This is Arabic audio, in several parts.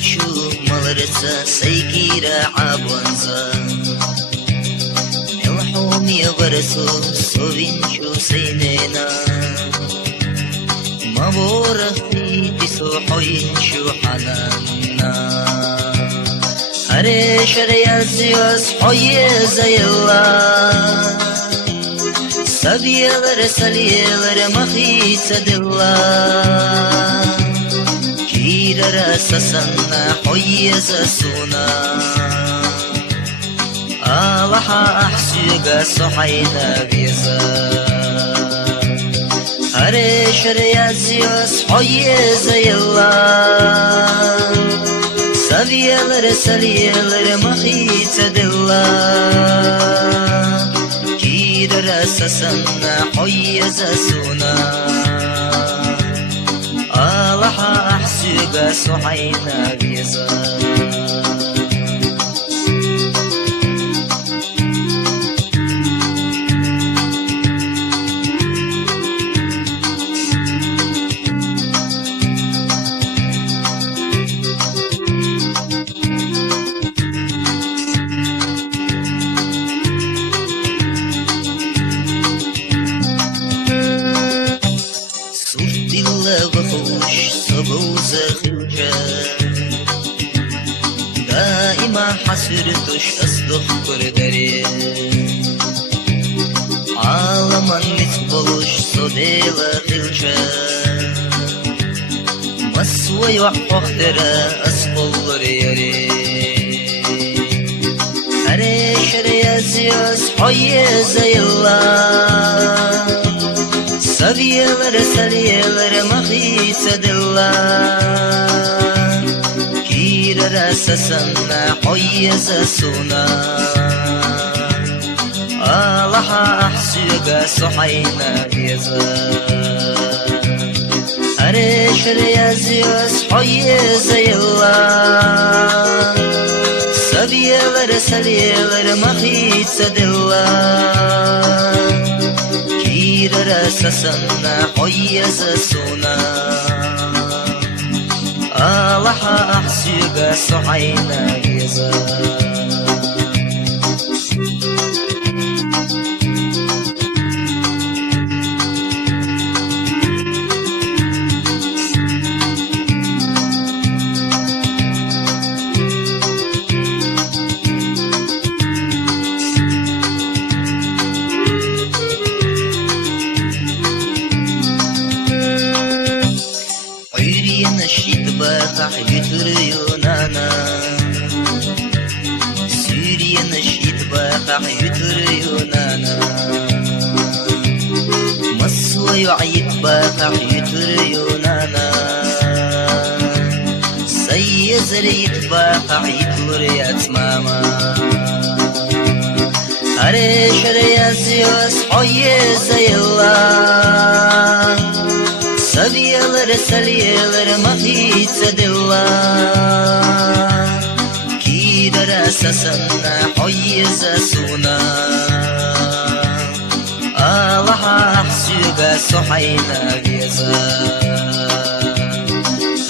دوچو مالرسا سيكيرا عبوانزا ملحومي برسو سوينشو سينينا مبورخي تسو حوينشو حنانا هري شريازيوس حوي زيلا سبيلر سليلر مخيت دلا كيرر سسنا حوي زسونا آلحا أحسيغا صحينا بيزا هري شريازيوس حوي زيلا سبيلر سليلر مخيت دلا كيرر سسنا حوي زسونا آلحا أحسيغا صحينا بيزا بخوش صبوز خلجة دائما حسرتش أصدق كردري عالما نتبلش صديلة خلجة مسوى يوحفخدر أسقل ريري هري شريازيوس حوي زي الله سبيلر سليلر مخيت دلا كيرر سسنا حوي زسونا آلحا أحسيغا صحينا بيزا هري شريازيوس حوي زيلا سبيلر سليلر مخيت دلا كيرر سسنا حوي زسونا آلحا أحسيغا صحينا بيزا نشيد باقع يتريونانا سوريا نشيد باقع يتريونانا مصر يعيد باقع يتريونانا سيزريد باقع يتريات ماما هري شريازيوس حوي زي الله سبيلر سليلر مخيت دلا كيرر سسنا حوي زسونا آلحا أحسيغا صحينا بيزا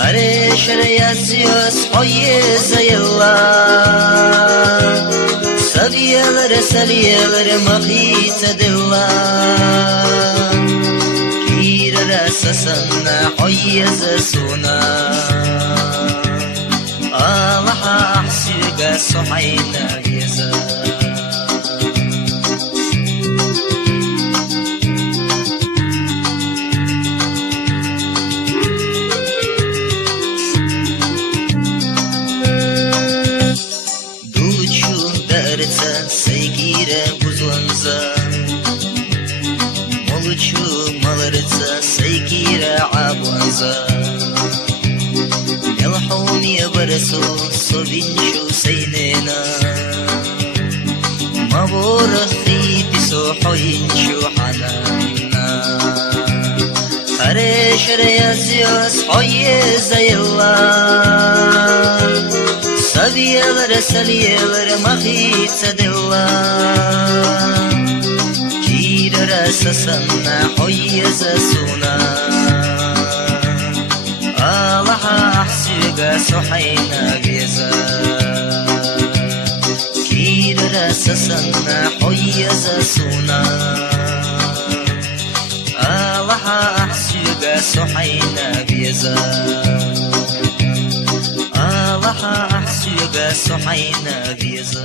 هري شريازيوس حوي زي الله سبيلر سليلر مخيت دلا سسنا حوي زسونا آلحا أحسيغا صحينا بيزا دوچو درتا سيكيرا بوزونزا مولچو مالرتا سيكيرا عبوانزا ملحومي برسو صبينشو سينينا مبورخي تسو حوينشو حنانا هري شريازيوس حوي زي الله سبيلر سليلر مخيت دلا كيرر سسنا حوي زسونا آلحا أحسيغا صحينا بيزا كير راسسنا حيزا سونا لها أحسيقا صحينا بيزا لها أحسيقا صحينا بيزا